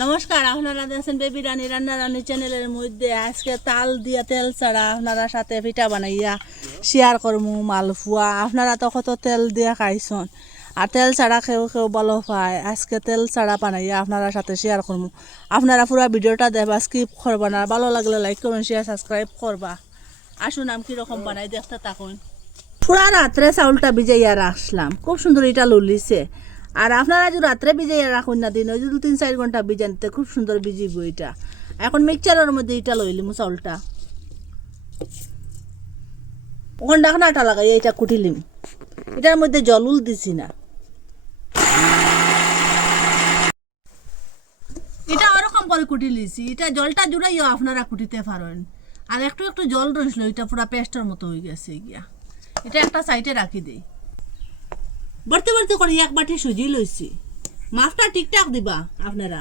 নমস্কার, আপনারা দেখছেন বেবি রানী রান্না রানী চ্যানেলের মধ্যে আজকে তাল দিয়া তেল ছাড়া আপনারা সাথে পিঠা বানাইয়া শেয়ার করমু মালপুয়া। আপনারা তো কত তেল দিয়ে খাইছেন আর তেল ছাড়া কেউ কেউ ভালো পায়। আজকে তেল ছাড়া বানাইয়া আপনারা সাথে শেয়ার করমু। আপনারা পুরো ভিডিওটা দেখবা, স্কিপ করবা না। ভালো লাগলে লাইক করবেন, শেয়ার সাবস্ক্রাইব করবা। আসুন আমি কীরকম বানাই দেখতে থাকুন। পুরা রাত্রে চাউলটা ভিজাইয়া রাখলাম, খুব সুন্দর এটা লুলিছে। আর আপনারা যদি রাত্রে ভিজাইয়া রাখুন না, দিন ওই যদি 3-4 ঘন্টা ভিজান নিতে খুব সুন্দর ভিজিব এটা। এখন মিক্সচারের মধ্যে এটা লইলিম চাউলটা, ওখান ডাকনা আটা লাগাই এটা কুটিলিম। এটার মধ্যে জলুল দিছি না, এটা ওরকম করে কুটি লিছি। এটা জলটা জুড়াইও আপনারা কুটিতে পারেন। আর একটু একটু জল রইছিল, এটা পুরা পেস্টের মতো হয়ে গেছে গিয়া। এটা একটা সাইডে রাখি দিই। ভর্তি ভর্তি করে এক বাটি সুজি লইছি। মাছটা ঠিকঠাক দিবা আপনারা।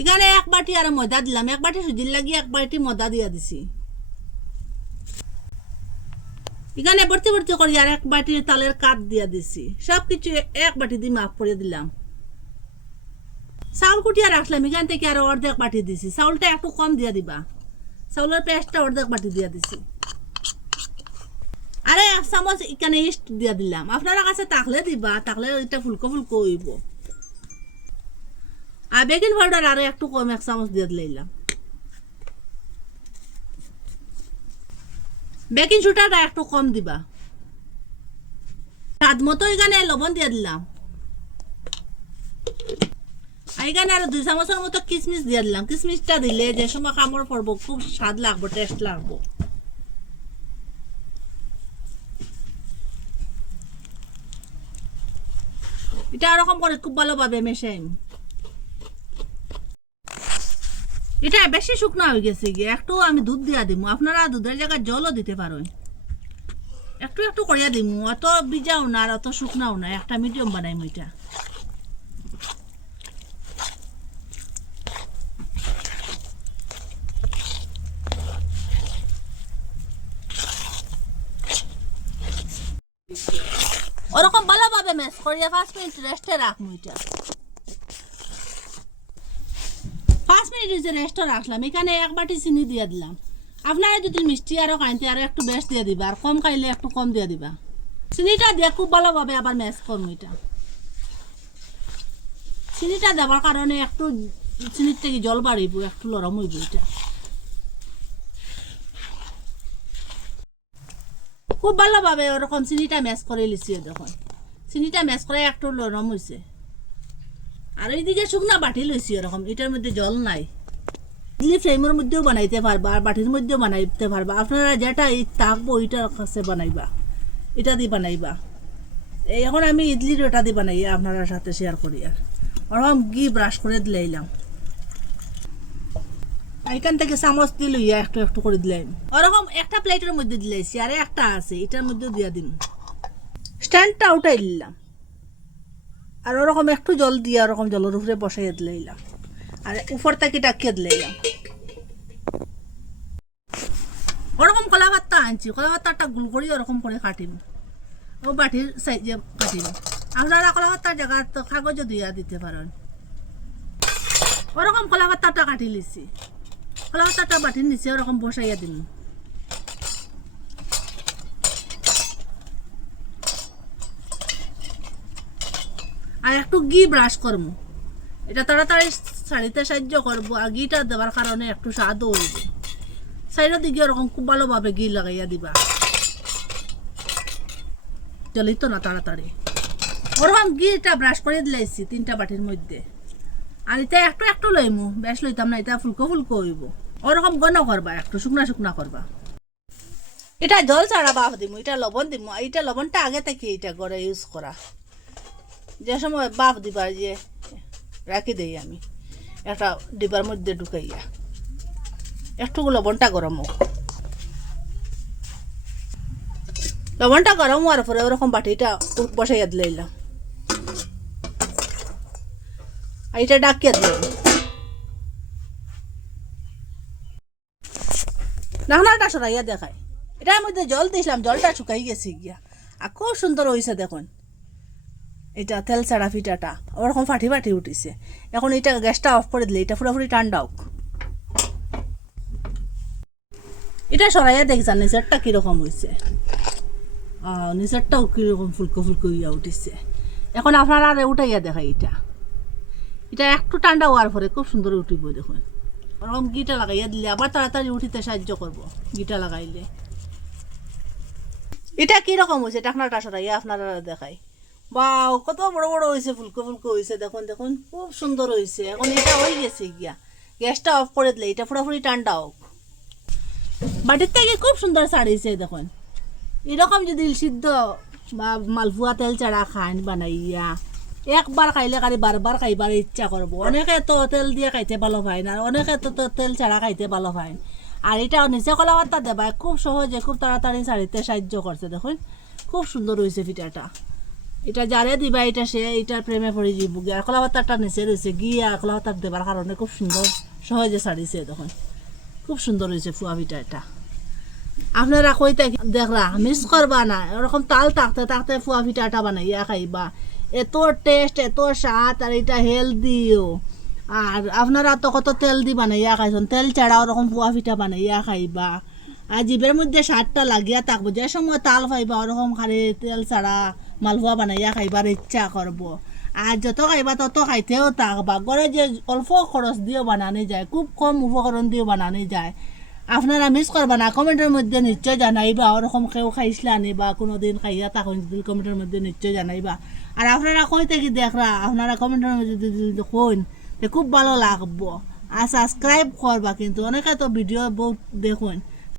এখানে এক বাটি আর ময়দা দিলাম, এক বাটি সুজির লাগি এক বাটি ময়দা দিয়া দিছি। এখানে ভর্তি ভর্তি করে আর এক বাটি তালের কাঠ দিয়া দিছি। সব কিছু এক বাটি দিয়ে মাপ করে দিলাম। চাউল কুটিয়া রাখলাম, এখান থেকে আরো অর্ধেক বাটি দিছি। চাউলটা একটু কম দিয়া দিবা, চাউলের পেস্টটা অর্ধেক বাটি দিয়া দিছি। আরে 1 চামচ এখানে ইস্ট দিয়া দিলাম। আপনারা কাছে থাকলে দিবা, থাকলে এটা ফুলকো ফুলকো হইব। আর বেকিং পাউডার আরো একটু কম 1 চামচ দিয়ে দিলাম। বেকিং সোডাটা একটু কম দিবা। স্বাদ মতো এখানে লবণ দিয়ে দিলাম। এখানে আরো 2 চামচের মতো কিশমিশ দিয়ে দিলাম। কিশমিশটা দিলে যে সময় কামড় পড়বো খুব স্বাদ লাগবো, টেস্ট লাগবো। এটা এরকম করে খুব ভালোভাবে মেশাইম। এটা বেশি শুকনো হয়ে গেছে গিয়ে, একটু আমি দুধ দিয়া দিব। আপনারা দুধের জায়গায় জলও দিতে পারেন। একটু একটু করিয়া দিব, অত ভিজাও না আর অত শুকনাও না, একটা মিডিয়াম বানাইম। এটা ওরকম ভালোভাবে ম্যাশ করিয়া 5 মিনিট রেস্টে রাখবো। এটা 5 মিনিট রেস্টে রাখলাম। এখানে এক বাটি চিনি দিয়ে দিলাম। আপনারা যদি মিষ্টি আরো খাইতে আরো একটু বেশ দিয়ে দিবা, আর কম খাইলে একটু কম দিয়ে দিবা। চিনিটা দিয়ে খুব ভালোভাবে আবার ম্যাশ করবো। এটা চিনিটা দেওয়ার কারণে একটু চিনির থেকে জল বাড়িব, একটু নরম হইব। এটা খুব ভালোভাবে ওরকম চিনিটা ম্যাশ করে লিছি। দেখুন চিনিটা ম্যাশ করে একটু নরম হয়েছে। আর এইদিকে শুকনা বাটি লইছি ওরকম, এটার মধ্যে জল নাই। ইডলি ফ্লেমের মধ্যেও বানাইতে পারবা আর বাটির মধ্যেও বানাইতে পারবা। আপনারা যেটা থাকবো ওইটার কাছে বানাইবা, এটা দিয়ে বানাইবা। এখন আমি ইডলির ওটা দিয়ে বানাই, আপনারা সাথে শেয়ার করি। আর ওরকম ঘি ব্রাশ করে দিলাম। এখান থেকে চামচ দিয়ে লইয়া একটু একটু করে দিলাম। ওরকম একটা প্লেটের মধ্যে দিলাইছি, আর একটা আছে এটার মধ্যেও দিয়া দিন। স্ট্যান্ডটা উঠাই দিলাম, আর ওরকম একটু জল দিয়ে ওরকম জলের উপরে বসাইয়া দিলাম, আর উপর থেকে ডাকিয়ে দিলাম। ওরকম কলা পাত্তা আনছি, কলা পাত্তাটা গুল করি ওরকম করে কাটিম, ও বাটির সাইজে কাটিম। আপনারা কলা পাত্তার জায়গা তো কাগজও দিয়া দিতে পারেন। ওরকম কলা পাত্তাটা কাটি লিছি, কলা পাত্তাটা বাটির নিচে ওরকম বসাইয়া দিন। আর একটু ঘি ব্রাশ করবো, এটা তাড়াতাড়ি শাড়িতে সাহায্য করবো। আর ঘিটা দেওয়ার কারণে একটু স্বাদও হইবে। সাইডের দিকে ওরকম খুব ভালোভাবে ঘি লাগাইয়া দিবা, জ্বলিত না তাড়াতাড়ি। ওরকম ঘিটা ব্রাশ করে দিলাইছি 3টা বাটির মধ্যে। আর এটা একটু একটু লইমু, বেশ লইতাম না, এটা ফুলকো ফুলকো হইব। ওরকম ঘন করবা, একটু শুকনা শুকনা করবা। এটা জল ছাড়া বাফ দিমু, এটা লবণ দিমু। এটা লবণটা আগে থেকে এটা করে ইউজ করা। যে সময় বাফ দিবার যে রাখি দেই আমি একটা ডিবার মধ্যে ঢুকাইয়া, একটু লবণটা গরম হোক। লবণটা গরম হওয়ার পরে ওরকম বাটিটা বসাইয়া দিলাম, আর এটা ডাকিয়া দিলাম। ঢাকনাটা সরাইয়া দেখায়। এটার মধ্যে জল দিয়েছিলাম, জলটা শুকাই গেছে গিয়া, আর খুব সুন্দর হয়েছে। দেখুন এটা তেল ছাড়া পিঠাটা ওরকম ফাটি ফাটি উঠিছে। এখন এটা গ্যাসটা অফ করে দিলে এটা পুরোপুরি ঠান্ডা হোক। এটা সরাইয়া দেখছেন নিচেরটা কীরকম হয়েছে, নিচেরটাও কীরকম ফুলকো ফুলকো হইয়া উঠিছে। এখন আপনারা আর উঠাইয়া দেখাই এটা, এটা একটু ঠান্ডা হওয়ার পরে খুব সুন্দর উঠিব। দেখুন ওরকম গিটা লাগাইয়া দিলে আবার তাড়াতাড়ি উঠিতে সাহায্য করব গিটা লাগাইলে। এটা কীরকম হয়েছে টাকনাটা সরাইয়া আপনারা দেখাই। বা কত বড় বড় হয়েছে, ফুলকো ফুলকো হয়েছে। দেখুন দেখুন খুব সুন্দর হয়েছে। এখন এটা হয়ে গেছে গিয়া, গ্যাসটা অফ করে দিলে এটা পুরোপুরি ঠান্ডা হোক। বাটির থেকে খুব সুন্দর ছাড়িয়েছে। দেখুন এরকম যদি সিদ্ধ বা মালপুয়া তেল ছাড়া খান বানাইয়া একবার খাইলে কারি বারবার খাইবার ইচ্ছা করবো। অনেকে তো তেল দিয়ে খাইতে ভালো পায় না, আর অনেকে তো তেল ছাড়া খাইতে ভালো পায়। আর এটা নিচে কলা পাতা দেবা খুব সহজে খুব তাড়াতাড়ি ছাড়িতে সাহায্য করছে। দেখুন খুব সুন্দর হয়েছে পিঠাটা। এটা যারে দিবা এটা সে এটার প্রেমে পড়ে যাব। আর কলা পাতাটা নিচে রয়েছে গিয়া কলা পাতা দেবার কারণে খুব সুন্দর সহজে ছাড়িছে। দেখুন খুব সুন্দর হয়েছে ফুয়া পিঠা। এটা আপনারা কইতে দেখলা মিস করবা না, এরকম তাল থাকতে থাকতে ফুয়া পিঠাটা বানাইয়া খাইবা। এত টেস্ট, এত স্বাদ, আর এটা হেলদিও। আর আপনারা তো কত তেল দি বানাইয়া খাইছেন, তেল ছাড়া ওরকম ফুয়া পিঠা বানাইয়া খাইবা। আর জিভের মধ্যে স্বাদটা লাগিয়া থাকবো। যে সময় তাল খাইবা ওরকম খালি তেল ছাড়া মালপোয়া বানাইয়া খাইবার ইচ্ছা করবো। আর যত খাইবা তত খাইতেও থাকবা। ঘরে যে অল্প খরচ দিয়েও বানানো যায়, খুব কম উপকরণ দিয়েও বানানো যায়। আপনারা মিস করবা না, কমেন্টের মধ্যে নিশ্চয় জানাইবা ওরকম কেউ খাইছিলা নি বা কোনো দিন খাইয়া থাকুন যদি কমেন্টের মধ্যে নিশ্চয় জানাইবা। আর আপনারা কই থেকে দেখরা আপনারা কমেন্টের মধ্যে যদি কইন খুব ভালো লাগবো। আর সাবস্ক্রাইব করবা, কিন্তু অনেকে তো ভিডিও বহুত দেখুন